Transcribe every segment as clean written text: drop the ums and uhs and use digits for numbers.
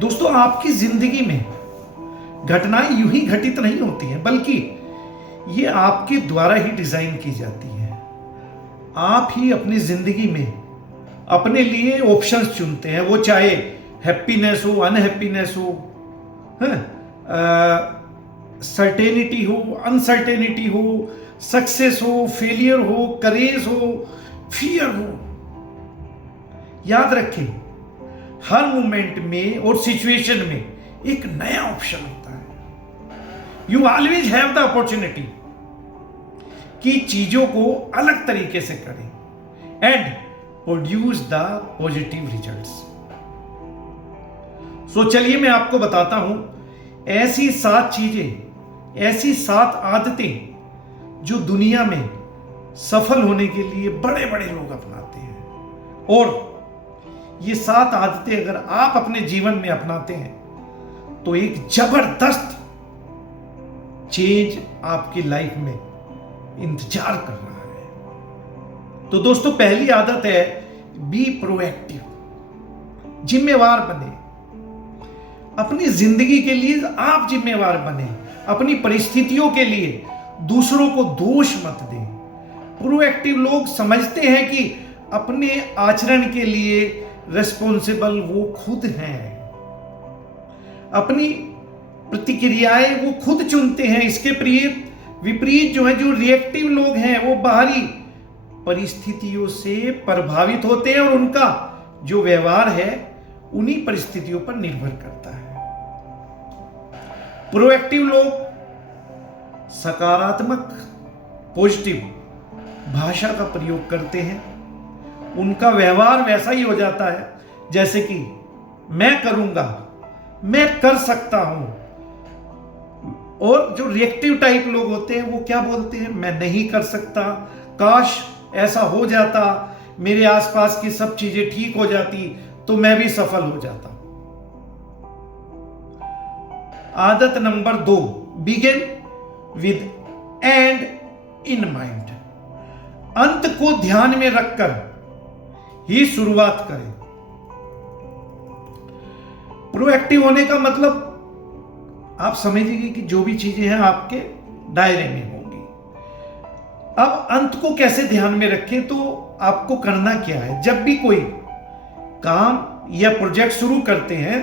दोस्तों, आपकी जिंदगी में घटनाएं यूं ही घटित नहीं होती हैं, बल्कि ये आपके द्वारा ही डिजाइन की जाती हैं। आप ही अपनी जिंदगी में अपने लिए ऑप्शंस चुनते हैं, वो चाहे हैप्पीनेस हो, अनहैप्पीनेस हो, सर्टेनिटी हो, अनसर्टेनिटी हो, सक्सेस हो, फेलियर हो, करेज हो, फियर हो। याद रखें, हर मोमेंट में और सिचुएशन में एक नया ऑप्शन होता है। You always have the opportunity कि चीजों को अलग तरीके से करें and produce the positive results. So चलिए मैं आपको बताता हूं ऐसी 7 चीजें, ऐसी 7 आदतें जो दुनिया में सफल होने के लिए बड़े बड़े लोग अपनाते हैं। और ये 7 आदतें अगर आप अपने जीवन में अपनाते हैं तो एक जबरदस्त चेंज आपकी लाइफ में इंतजार कर रहा है। तो दोस्तों, पहली आदत है बी प्रोएक्टिव। जिम्मेवार बने, अपनी जिंदगी के लिए आप जिम्मेवार बने, अपनी परिस्थितियों के लिए दूसरों को दोष मत दें। प्रोएक्टिव लोग समझते हैं कि अपने आचरण के लिए रिस्पॉन्सिबल वो खुद हैं, अपनी प्रतिक्रियाएं वो खुद चुनते हैं। इसके विपरीत जो रिएक्टिव लोग हैं वो बाहरी परिस्थितियों से प्रभावित होते हैं और उनका जो व्यवहार है उन्हीं परिस्थितियों पर निर्भर करता है। प्रोएक्टिव लोग सकारात्मक, पॉजिटिव भाषा का प्रयोग करते हैं। उनका व्यवहार वैसा ही हो जाता है जैसे कि मैं करूंगा, मैं कर सकता हूं। और जो रिएक्टिव टाइप लोग होते हैं वो क्या बोलते हैं, मैं नहीं कर सकता, काश ऐसा हो जाता, मेरे आसपास की सब चीजें ठीक हो जाती तो मैं भी सफल हो जाता। आदत number 2, begin with and in mind. अंत को ध्यान में रखकर ही शुरुआत करें। प्रोएक्टिव होने का मतलब आप समझिए कि जो भी चीजें हैं आपके दायरे में होंगी। अब अंत को कैसे ध्यान में रखें, तो आपको करना क्या है, जब भी कोई काम या प्रोजेक्ट शुरू करते हैं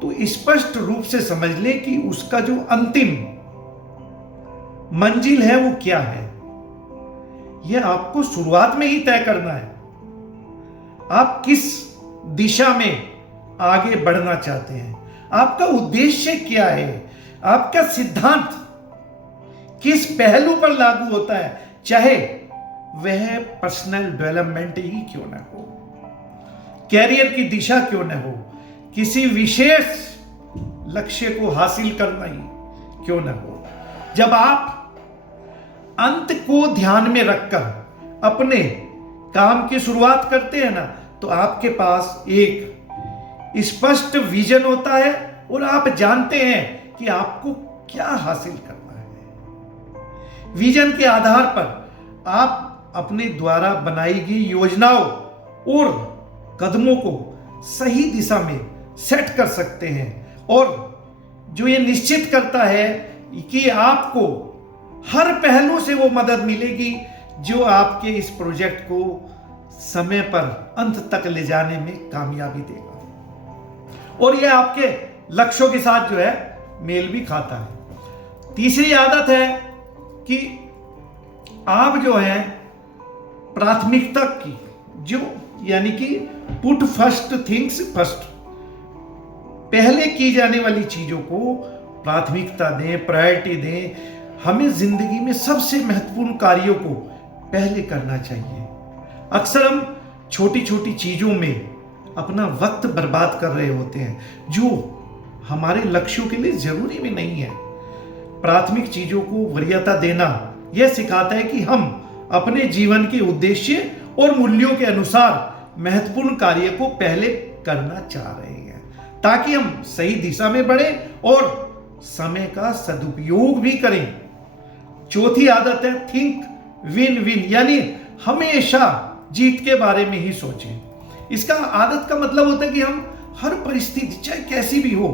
तो स्पष्ट रूप से समझ लें कि उसका जो अंतिम मंजिल है वो क्या है। यह आपको शुरुआत में ही तय करना है। आप किस दिशा में आगे बढ़ना चाहते हैं, आपका उद्देश्य क्या है, आपका सिद्धांत किस पहलू पर लागू होता है, चाहे वह पर्सनल डेवलपमेंट ही क्यों ना हो, कैरियर की दिशा क्यों ना हो, किसी विशेष लक्ष्य को हासिल करना ही क्यों ना हो। जब आप अंत को ध्यान में रखकर अपने काम की शुरुआत करते हैं ना, तो आपके पास एक स्पष्ट विजन होता है और आप जानते हैं कि आपको क्या हासिल करना है। विजन के आधार पर आप अपने द्वारा बनाई गई योजनाओं और कदमों को सही दिशा में सेट कर सकते हैं, और जो ये निश्चित करता है कि आपको हर पहलू से वो मदद मिलेगी जो आपके इस प्रोजेक्ट को समय पर अंत तक ले जाने में कामयाबी देगा और यह आपके लक्ष्यों के साथ जो है मेल भी खाता है। तीसरी आदत है कि आप जो है प्राथमिकता की यानी कि पुट फर्स्ट थिंग्स फर्स्ट, पहले की जाने वाली चीजों को प्राथमिकता दें, प्रायोरिटी दें। हमें जिंदगी में सबसे महत्वपूर्ण कार्यों को पहले करना चाहिए। अक्सर हम छोटी छोटी चीजों में अपना वक्त बर्बाद कर रहे होते हैं जो हमारे लक्ष्यों के लिए जरूरी भी नहीं है। प्राथमिक चीजों को वरीयता देना यह सिखाता है कि हम अपने जीवन के उद्देश्य और मूल्यों के अनुसार महत्वपूर्ण कार्य को पहले करना चाह रहे हैं, ताकि हम सही दिशा में बढ़ें और समय का सदुपयोग भी करें। चौथी आदत है थिंक विन विन, यानी हमेशा जीत के बारे में ही सोचें। इसका आदत का मतलब होता है कि हम हर परिस्थिति चाहे कैसी भी हो,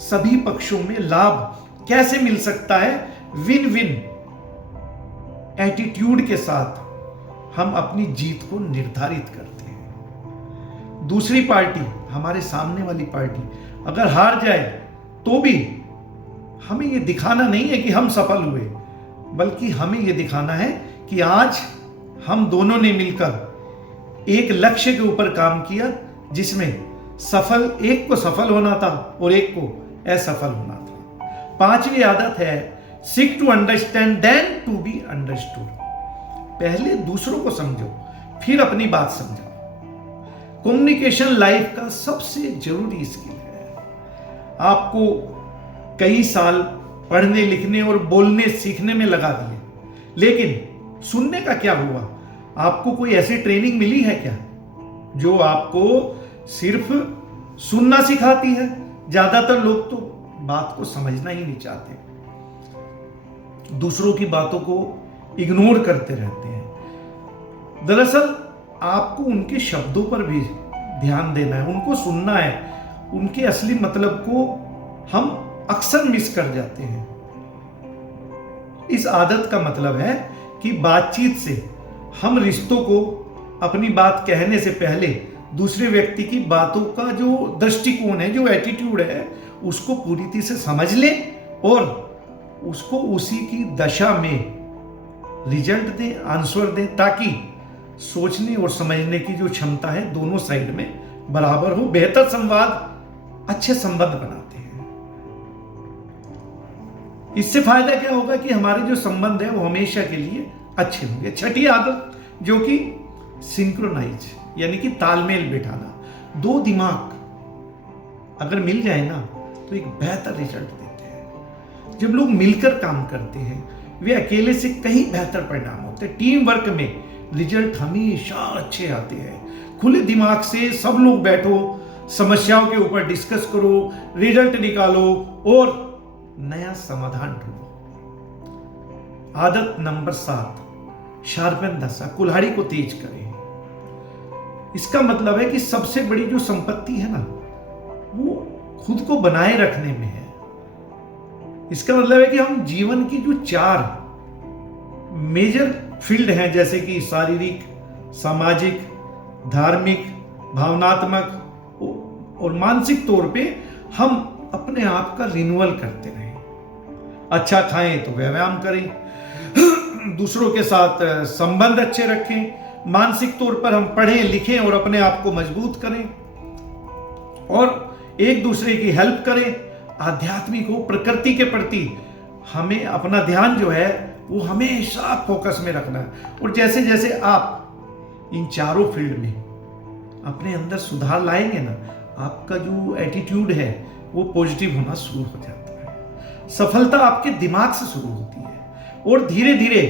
सभी पक्षों में लाभ कैसे मिल सकता है, विन विन एटीट्यूड के साथ हम अपनी जीत को निर्धारित करते हैं। दूसरी पार्टी, हमारे सामने वाली पार्टी अगर हार जाए तो भी हमें यह दिखाना नहीं है कि हम सफल हुए, बल्कि हमें यह दिखाना है कि आज हम दोनों ने मिलकर एक लक्ष्य के ऊपर काम किया, जिसमें एक को सफल होना था और एक को असफल होना था। पांचवी आदत है seek to understand then to be understood. पहले दूसरों को समझो, फिर अपनी बात समझो। कम्युनिकेशन लाइफ का सबसे जरूरी स्किल है। आपको कई साल पढ़ने लिखने और बोलने सीखने में लगा दिए, लेकिन सुनने का क्या हुआ? आपको कोई ऐसी ट्रेनिंग मिली है क्या जो आपको सिर्फ सुनना सिखाती है? ज्यादातर लोग तो बात को समझना ही नहीं चाहते, दूसरों की बातों को इग्नोर करते रहते हैं। दरअसल आपको उनके शब्दों पर भी ध्यान देना है, उनको सुनना है। उनके असली मतलब को हम अक्सर मिस कर जाते हैं। इस आदत का मतलब है कि बातचीत से हम रिश्तों को अपनी बात कहने से पहले दूसरे व्यक्ति की बातों का जो दृष्टिकोण है, जो एटीट्यूड है, उसको पूरी तरह से समझ लें और उसको उसी की दशा में रिजल्ट दें, आंसर दें, ताकि सोचने और समझने की जो क्षमता है दोनों साइड में बराबर हो। बेहतर संवाद अच्छे संबंध बनाते हैं। इससे फायदा क्या होगा कि हमारे जो संबंध है वो हमेशा के लिए अच्छे होंगे। छठी आदत जो कि सिंक्रोनाइज यानी कि तालमेल बिठाना। दो दिमाग अगर मिल जाए ना तो एक बेहतर रिजल्ट देते हैं। जब लोग मिलकर काम करते हैं वे अकेले से कहीं बेहतर परिणाम होते हैं। टीम वर्क में रिजल्ट हमेशा अच्छे आते हैं। खुले दिमाग से सब लोग बैठो, समस्याओं के ऊपर डिस्कस करो, रिजल्ट निकालो और नया समाधान ढूंढो। आदत नंबर 7, शार्पन दशा, कुल्हाड़ी को तेज करें। इसका मतलब है कि सबसे बड़ी जो संपत्ति है ना वो खुद को बनाए रखने में है। इसका मतलब है कि हम जीवन की जो 4 मेजर फील्ड हैं, जैसे कि शारीरिक, सामाजिक, धार्मिक, भावनात्मक और मानसिक तौर पे हम अपने आप का रिन्यूअल करते रहें। अच्छा खाएं तो व्यायाम करें, दूसरों के साथ संबंध अच्छे रखें, मानसिक तौर पर हम पढ़ें लिखें और अपने आप को मजबूत करें और एक दूसरे की हेल्प करें। आध्यात्मिक हो, प्रकृति के प्रति हमें अपना ध्यान जो है वो हमेशा फोकस में रखना है। और जैसे जैसे आप इन चारों फील्ड में अपने अंदर सुधार लाएंगे ना, आपका जो एटीट्यूड है वो पॉजिटिव होना शुरू हो जाता है। सफलता आपके दिमाग से शुरू होती है और धीरे धीरे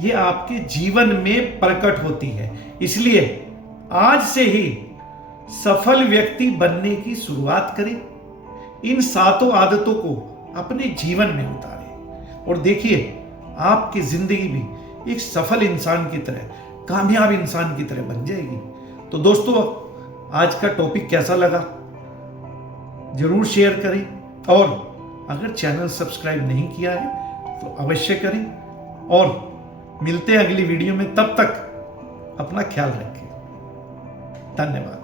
ये आपके जीवन में प्रकट होती है। इसलिए आज से ही सफल व्यक्ति बनने की शुरुआत करें। इन 7 आदतों को अपने जीवन में उतारें और देखिए आपकी जिंदगी भी एक सफल इंसान की तरह, कामयाब इंसान की तरह बन जाएगी। तो दोस्तों, आज का टॉपिक कैसा लगा जरूर शेयर करें और अगर चैनल सब्सक्राइब नहीं किया है तो अवश्य करें और मिलते हैं अगली वीडियो में। तब तक अपना ख्याल रखें। धन्यवाद।